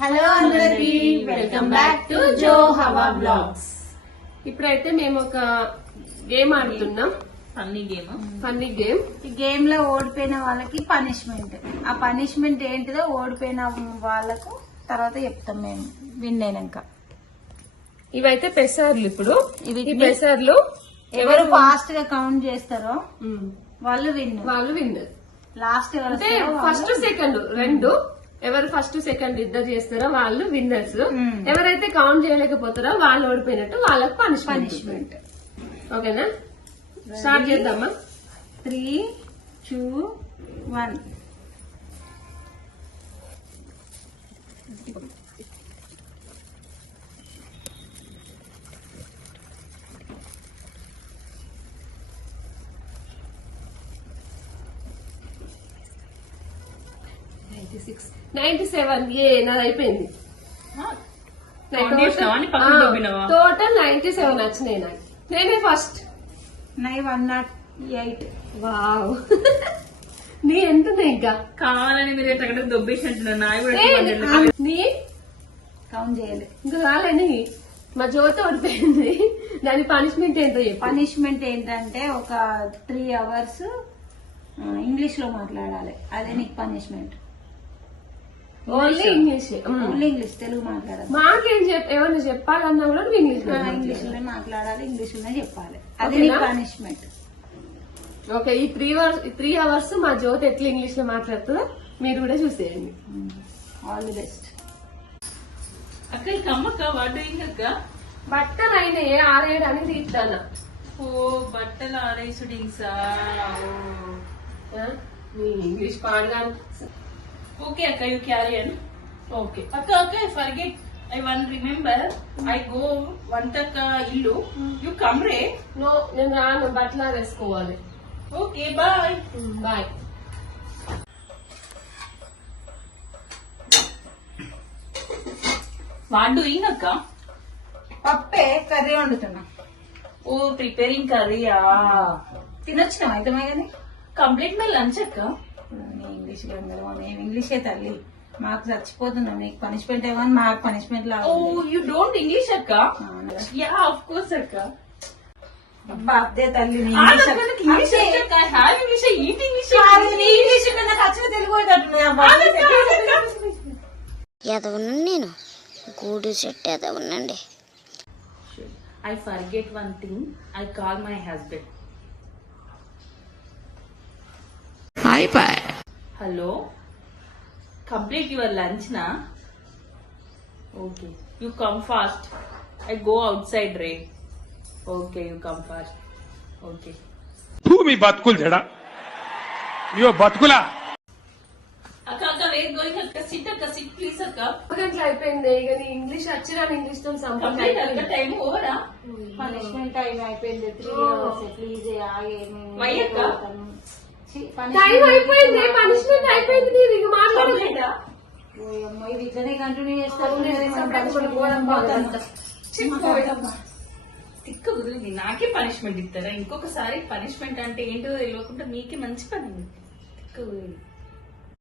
Hello అందరికి. Welcome back to జో హవా blogs ఇప్పుడైతే మేము ఒక గేమ్ ఆడుతున్నాం. ఫన్నీ గేమ్ ఫన్నీ గేమ్ ఈ గేమ్లో ఓడిపోయిన వాళ్ళకి పనిష్మెంట్ ఆ పనిష్మెంట్ ఏంటిదో ఓడిపోయిన వాళ్ళకు తర్వాత చెప్తాం మేము. విన్ అయినాక. ఇవైతే పెసార్లు ఇప్పుడు. ఇవి ఈ పెసార్లు ఎవరు ఫాస్ట్గా కౌంట్ చేస్తారో వాళ్ళు విన్ వాళ్ళు విన్నర్ లాస్ట్ అంటే ఫస్ట్ సెకండ్ రెండు. ఎవరు ఫస్ట్ సెకండ్ ఇద్దరు చేస్తారో వాళ్ళు విన్నర్స్ మ్మ్. ఎవరైతే కౌంట్ చేయలేకపోతారో వాళ్ళు ఓడిపోయినట్టు వాళ్ళకి పనిష్మెంట్ ఓకేనా? స్టార్ట్ చేద్దామా? Three two one ninety six ninety seven ఏ నాది అయిపోయింది? టోటల్ నైన్టీ సెవెన్ వచ్చినాయి నాకు. నేనే ఫస్ట్ నై వన్ నాట్ ఎయిట్. వావ్. నీ ఎంత ఇంకా? కావాలని మీరు ఎట్లా ఎట్లా పడ్డది? నీ కౌంట్ చేయాలి ఇంకా కాలేని మా జ్యోతి ఓడిపోయింది. దాని పనిష్మెంట్ ఏంటో పనిష్మెంట్ ఏంటంటే ఒక త్రీ అవర్స్ ఇంగ్లీష్లో మాట్లాడాలి. అదే నీకు punishment only English only English Telugu మాట్లాడాలి. మాకేం చెప్ ఎవరిని చెప్పాలన్నా కూడా ఇంగ్లీష్ ఇంగ్లీష్లోనే మాట్లాడాలి. ఇంగ్లీష్లోనే చెప్పాలి. అది పనిష్మెంట్ ఓకే ఈ త్రీ అవర్స్ త్రీ అవర్స్ మా జ్యోతి ఎట్లా ఇంగ్లీష్లో మాట్లాడుతుందో మీరు కూడా చూసేయండి. ఆల్ ది బెస్ట్ అక్క ఈ కమ్మక్క వాట్ డూయింగ్ అక్క? బట్టలు అయినాయి ఆరేడు అని తీస్తాను ఓ బట్టలు ఆరేసుడింగ్సా మీ ఇంగ్లీష్ పాడగా ఓకే అక్క యూ క్యారీ అన్ ఓకే అక్క అక్క forget I one remember I go వంటక్క ఇల్లు. యు కమ్ రే? నో నేను రాను. బట్టలు వేసుకోవాలి okay bye bye what doing అక్క? పప్పే కర్రీ వండుతున్నా. ఓ ప్రిపేరింగ్ కర్రీయా తినొచ్చినావు అయితే కంప్లీట్ మై లంచ్ అక్క. నీ ఇంగ్లీష్లో ఉండదు మేము ఇంగ్లీషే తల్లి. మాకు చచ్చిపోతున్నాం నీకు పనిష్మెంట్ ఏమని మాకు పనిష్మెంట్ లా ఓ. యు డోంట్ ఇంగ్లీష్ అక్క. యా ఆఫ్ కోర్స్ అక్క. అబ్బా అదే తల్లి ఇంగ్లీష్ ఇంగ్లీష్ ఇంగ్లీష్ తెలుగు. ఎదవను నేను? గూడు చెట్టు ఎదవనండి. I forget one thing. I call my husband. Hello. Complete your lunch na. Okay. You come fast. I go outside, Ray. Okay, you come fast. Okay. తూ మీ బతుకులు జడ ఇయో బతుకులా అక్క అక్క వేర్ గోయింగ్ అక్క సిట్ అక్క సిట్ ప్లీజ్ అక్క గంటలు అయిపోయింది ఇక నీ ఇంగ్లీష్ వచ్చినా ఇంగ్లీష్ తో కంప్లీట్ అక్క సంపూర్ణ టైం ఓవరా పనిష్మెంట్ టైం అయిపోయింది త్రీ అవర్స్ ప్లీజ్ ఆగే మేము Why అక్క? టైం punishment అయిపోయింది మాకు పనిష్మెంట్ అయిపోయింది నీది ఇక ఓయమ్మ, ఇది ఇట్లనే కంటిన్యూ చేస్తారు. తిక్క కుదిరింది. నాకే పనిష్మెంట్ ఇస్తారా? ఇంకొకసారి పనిష్మెంట్ అంటే ఏంటో తెలియకుండా మీకే మంచి పని ఉంది. తిక్క కుదిరింది.